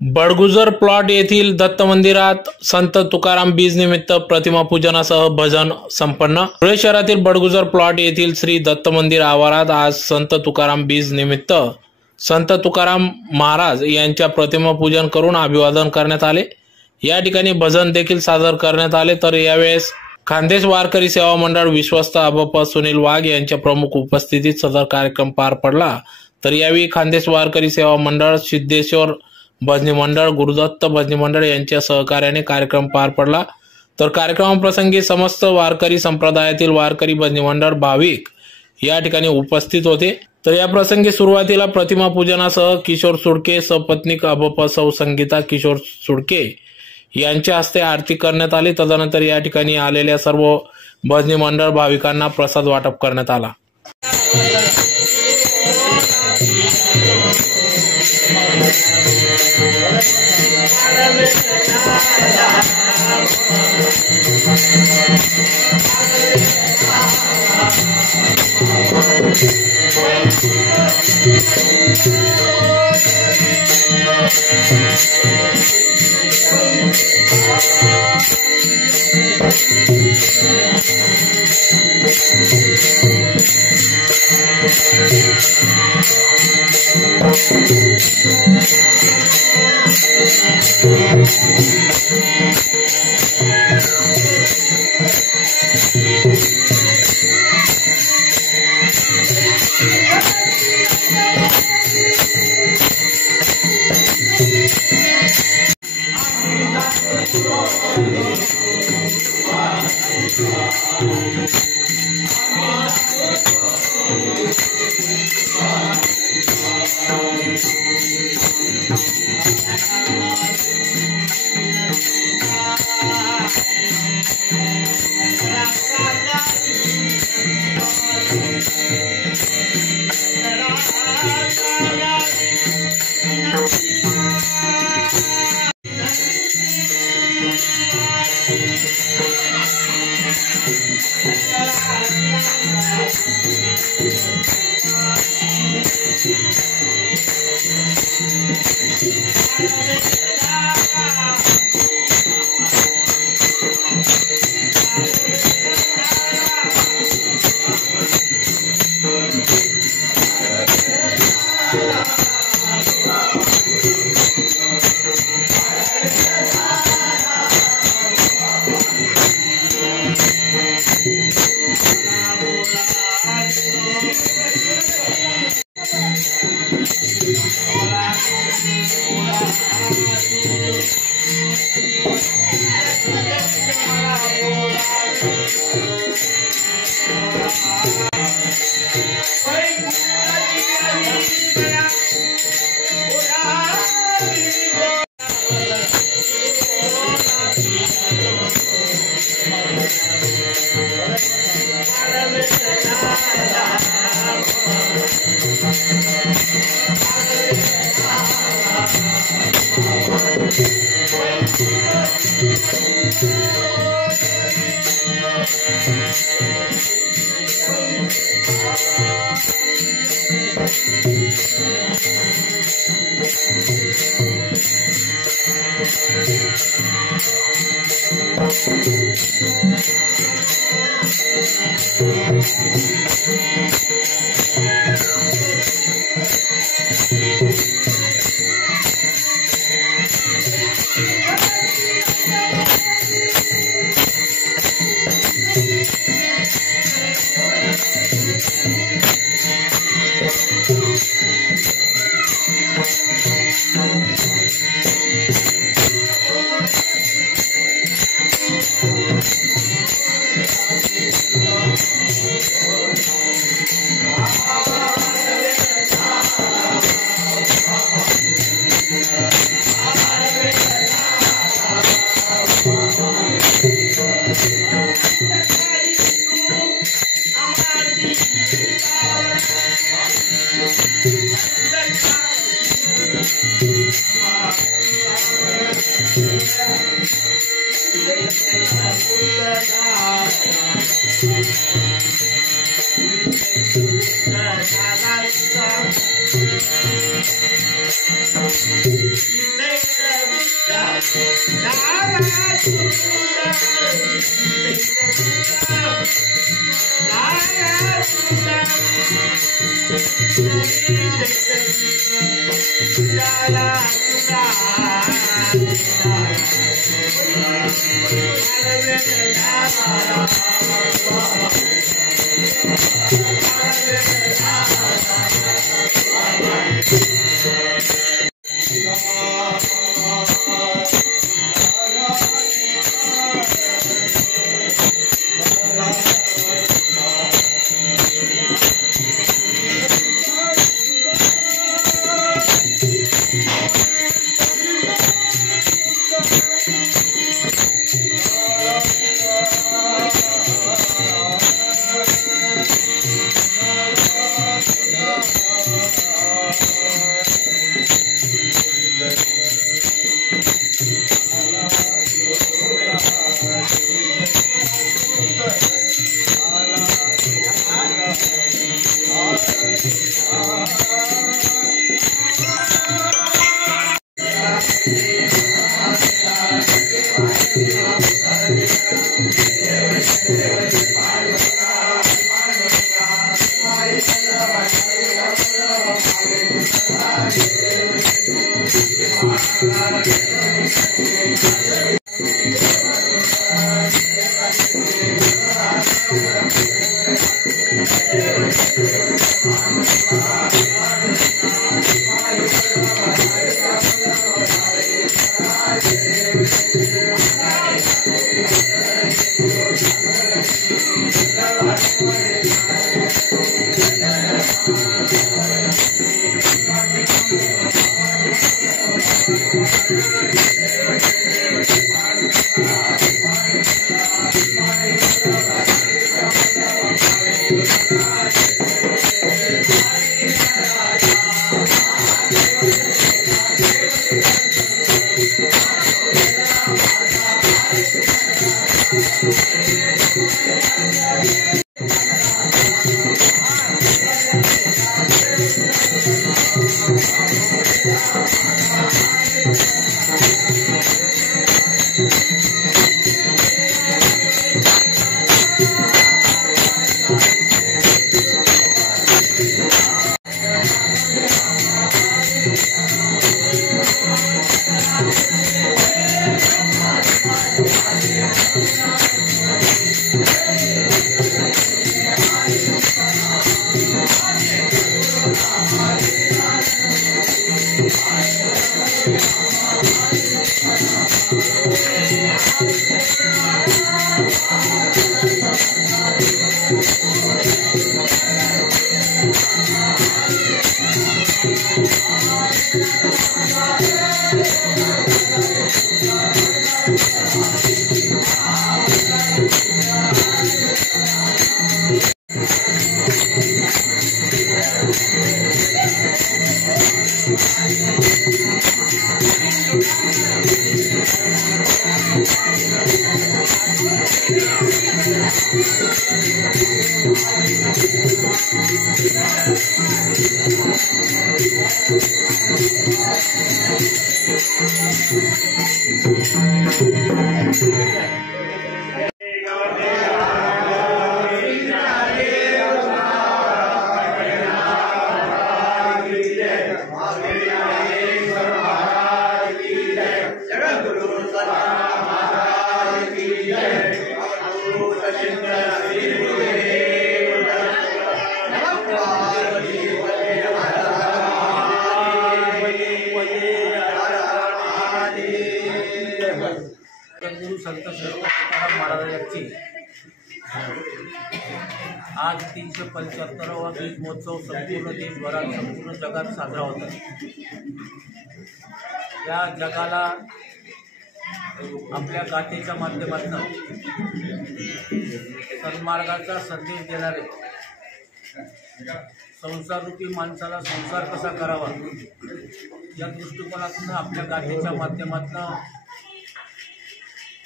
Badgujar plot येथील दत्त मंदिरात संत तुकाराम बीज निमित्त प्रतिमा पूजनासह भजन संपन्न। धुळे शहरातील बडगुजर प्लॉट येथील श्री दत्त मंदिर आवारात आज संत तुकाराम बीज निमित्त संत तुकाराम महाराज यांच्या प्रतिमा पूजन करून अभिवादन करण्यात आले। या ठिकाणी भजन देखील सादर करण्यात आले। तर यावेळेस खानदेश वारकरी सेवा मंडळ विश्वस्त अभप सुनील वाघ यांच्या प्रमुख उपस्थितीत सदर कार्यक्रम पार पडला। तर यावेळी खानदेश वारकरी सेवा मंडळ, सिद्धेश्वर भजनी मंडळ, गुरुदत्त भजनी मंडळ यांच्या सहकार्याने कार्यक्रम पार पडला। तर कार्यक्रमाप्रसंगी समस्त वारकरी संप्रदायातील वारकरी भजनी मंडळ भाविक या ठिकाणी उपस्थित होते। तर या प्रसंगी सुरुवातीला प्रतिमा पूजनासह किशोर सुडके सपत्नीक अभप सौ संगीता किशोर सुडके यांच्या हस्ते आरती करण्यात आली। तदनंतर या ठिकाणी आलेल्या सर्व भजनी मंडळ भाविकांना प्रसाद वाटप करण्यात आला। गुरु संत श्रेष्ठ तुकाराम महाराजांची आज 375वा बीज महोत्सव संपूर्ण देशभरात संपूर्ण जगात साजरा होता। या जगाला आपल्या गाथेच्या माध्यमातून सन्मार्गाचा संदेश देणारे संसाररूपी माणसाला संसार कसा करावा या दृष्टिकोनातून आपल्या गाथेच्या माध्यमातून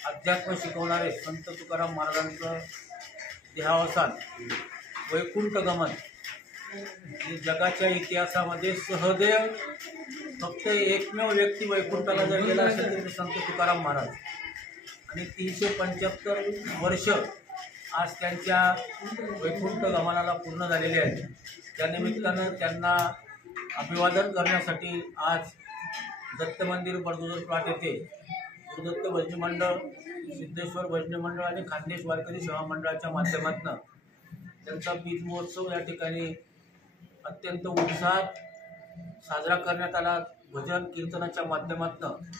अध्यात्म शिकवणारे संत तुकाराम महाराजांचं देहावसान वैकुंठ गमन हे जगाच्या इतिहासामध्ये सहदेव फक्त एकमेव व्यक्ती वैकुंठाला जर गेला असेल तर संत तुकाराम महाराज आणि 375 वर्ष आज त्यांच्या वैकुंठ गमनाला पूर्ण झालेले आहेत। त्यानिमित्तानं त्यांना अभिवादन करण्यासाठी आज दत्त मंदिर बडगुजर प्लॉट येथे गुरुदत्त भजनी मंडळ, सिद्धेश्वर भजनी मंडळ आणि खानदेश वारकरी सेवा मंडळाच्या माध्यमातून त्यांचा बीज महोत्सव या ठिकाणी अत्यंत उत्साहात साजरा करण्यात आला। भजन कीर्तनाच्या माध्यमातून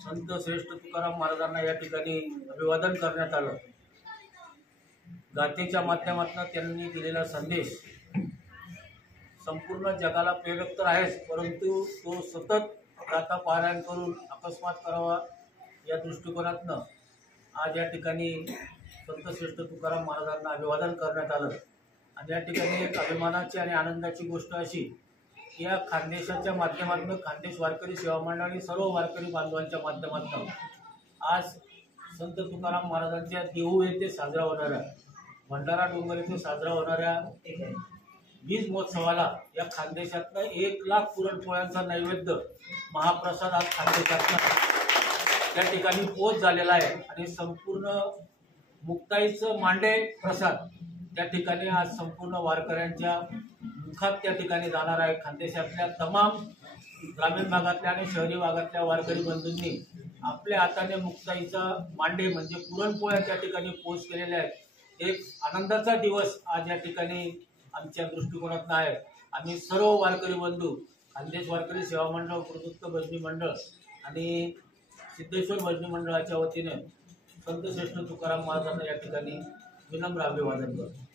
संत श्रेष्ठ तुकाराम महाराजांना या ठिकाणी अभिवादन करण्यात आलं। गाथेच्या माध्यमातून त्यांनी दिलेला संदेश संपूर्ण जगाला प्रेरक तर आहेच, परंतु तो सतत गाथा पारायण करून अकस्मात करावा या दृष्टिकोनातून आज या ठिकाणी संत श्रेष्ठ तुकाराम महाराजांना अभिवादन करण्यात आलं। आणि या ठिकाणी एक अभिमानाची आणि आनंदाची गोष्ट अशी की या खानदेशाच्या माध्यमातून खानदेश वारकरी सेवा मंडळ आणि सर्व वारकरी बांधवांच्या माध्यमातून आज संत तुकाराम महाराजांच्या देहू येथे साजरा होणाऱ्या, भंडारा डोंगर येथे साजरा होणाऱ्या बीज महोत्सवाला या खानदेशातनं 1 लाख पुरणपोळ्यांचा नैवेद्य महाप्रसाद आज खानदेशातनं त्या ठिकाणी पोच झालेला आहे। आणि संपूर्ण मुक्ताईचं मांडे प्रसाद त्या ठिकाणी आज संपूर्ण वारकऱ्यांच्या मुखात त्या ठिकाणी जाणार आहे। खानदेशातल्या तमाम ग्रामीण भागातल्या आणि शहरी भागातल्या वारकरी बंधूंनी आपल्या हाताने मुक्ताईचा मांडे म्हणजे पुरणपोळ्या त्या ठिकाणी पोच केलेल्या आहेत। एक आनंदाचा दिवस आज या ठिकाणी आमच्या दृष्टिकोनातून आहे। आम्ही सर्व वारकरी बंधू खानदेश वारकरी सेवा मंडळ, गुरुदत्त भजनी मंडळ आणि सिद्धेश्वर भजनी मंडळाच्या वतीने संत श्रेष्ठ तुकाराम महाराजांना या ठिकाणी विनम्र अभिवादन करतो।